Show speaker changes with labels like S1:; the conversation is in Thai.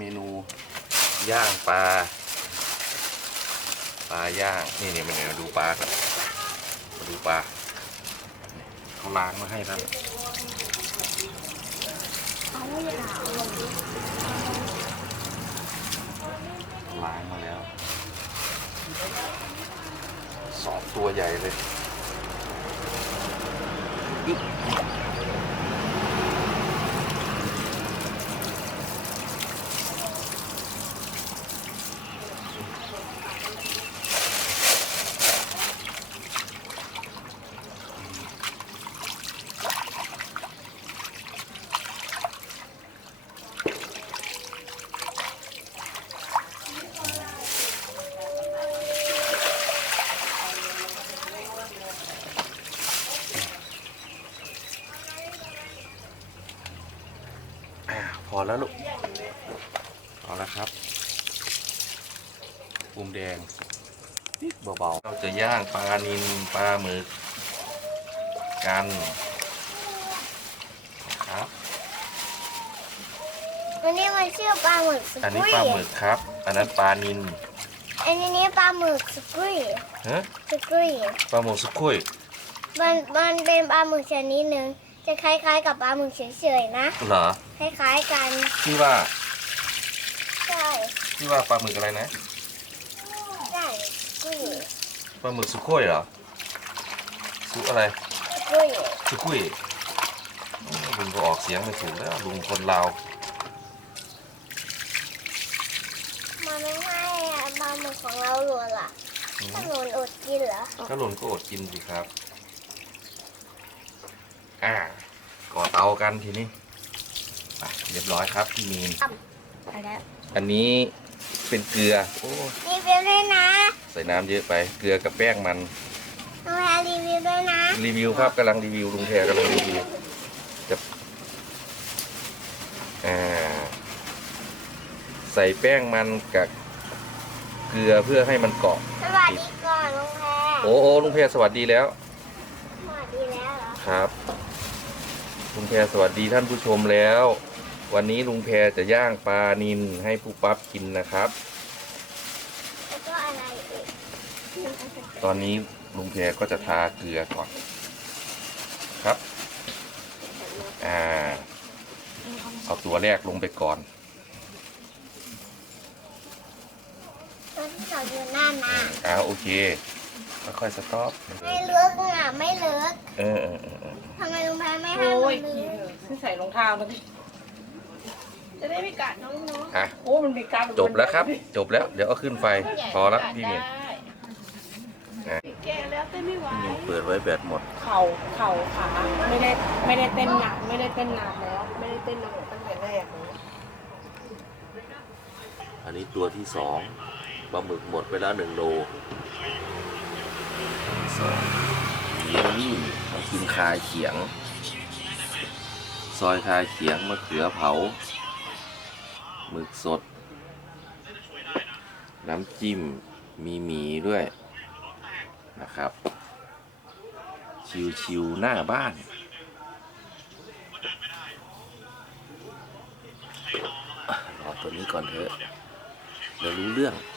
S1: นูย่างปลาย่างนี่มาดูปลาครับมาดูปลาเขาล้างมาให้แล้วล้างมาแล้ว2 ตัวใหญ่เลยพอแล้วลูกพอแล้วครับปูมแดงนิดเบาๆเราจะย่างปลานิลปลาหมึกกันครับ
S2: อันนี้มันชื่อปลาหมึกส
S1: อันนี้
S2: กุย
S1: ปลาหมึกครับอันนั้นปลานิล
S2: อันนี้ปลาหมึกสกุย
S1: ฮะ
S2: สกุย
S1: ปลาหมึกสุกุย
S2: มันเป็นปลาหมึกชนิดหนึ่งจะคล้ายๆกับปลาหมึกเฉยๆนะ
S1: เหรอ
S2: คล้ายๆกัน
S1: ที่ว่า
S2: ใช่
S1: ปลาหมึกอะไรนะ
S2: ใช่สกุย
S1: ปลาหมึกสุกุยเหรอสุอะไร
S2: สกุย
S1: สุกุยลุงก็ออกเสียงไม่ถูกแล้วลุงคนลาว
S2: มันไม่ให้ปลาหมึกของเราหล่นล่ะถ้าหล่นอดกินเหรอ
S1: ก็หล่นก็อดกินสิครับก่อเตากันทีนี้เรียบร้อยครับพี่มีน
S2: ไปแล้ว
S1: อันนี้เป็นเกลือโอ้
S2: รีวิวด้วยนะ
S1: ใส่น้ำเยอะไปเกลือกับแป้งมัน
S2: น้องแพรรีวิวด้วยนะ
S1: รีวิวครับกำลังรีวิวลุงแพรกำลังรีวิวจะใส่แป้งมันกับเกลือเพื่อให้มันเกาะ
S2: สวัสดีก่อนน้องแพร
S1: โอ้ลุงแพรสวัสดีแล้ว
S2: สวัสดีแล้วเหรอ
S1: ครับลุงแพรสวัสดีท่านผู้ชมแล้ว วันนี้ลุงแพรจะย่างปลานิลให้ผู้ปั๊บกินนะครับ
S2: แล้วก็อะไรอีก
S1: ตอนนี้ลุงแพรก็จะทาเกลือก่อนครับเอาตัวแรกลงไปก่อน
S2: ตอนที่เราอยู่หน้านา
S1: โอเคค่อยๆสต็อป
S2: ไม่เลิกอ่ะไม่เลิก
S1: เออ
S2: ทำไมลุงแพรไม่ให้
S3: โอ้ย
S2: มัน
S3: ขี่
S2: เลิก
S3: ขึ้นใส่รองเท้ามาดิจะได้ไม่กัดน้องเนาะ
S1: อ่ะ
S3: โอ้มันมีการ
S1: จบแล้วครับ จบแล้วเดี๋ยวเอาขึ้นไฟพอแล้วพี่เมียน
S3: แกแล้วเต้นไม่ไหว
S1: พี่เมียนเปิดไว้แบตหมด
S3: เข่าขาไม่ได้เต้นหนักไม่ได้เต้นนานแล้วไม่ได้เต้นนานตั้งแต่แรกเลย
S1: อันนี้ตัวที่2ปลาหมึกหมดไปแล้ว1 โลนี่ต้องกินคาเขียง ซอยคาเขียงมะเขือเผาหมึกสด น้ำจิ้มมีหมี่ด้วยนะครับ ชิวๆหน้าบ้านรอตัวนี้ก่อนเถอะเดี๋ยวรู้เรื่อง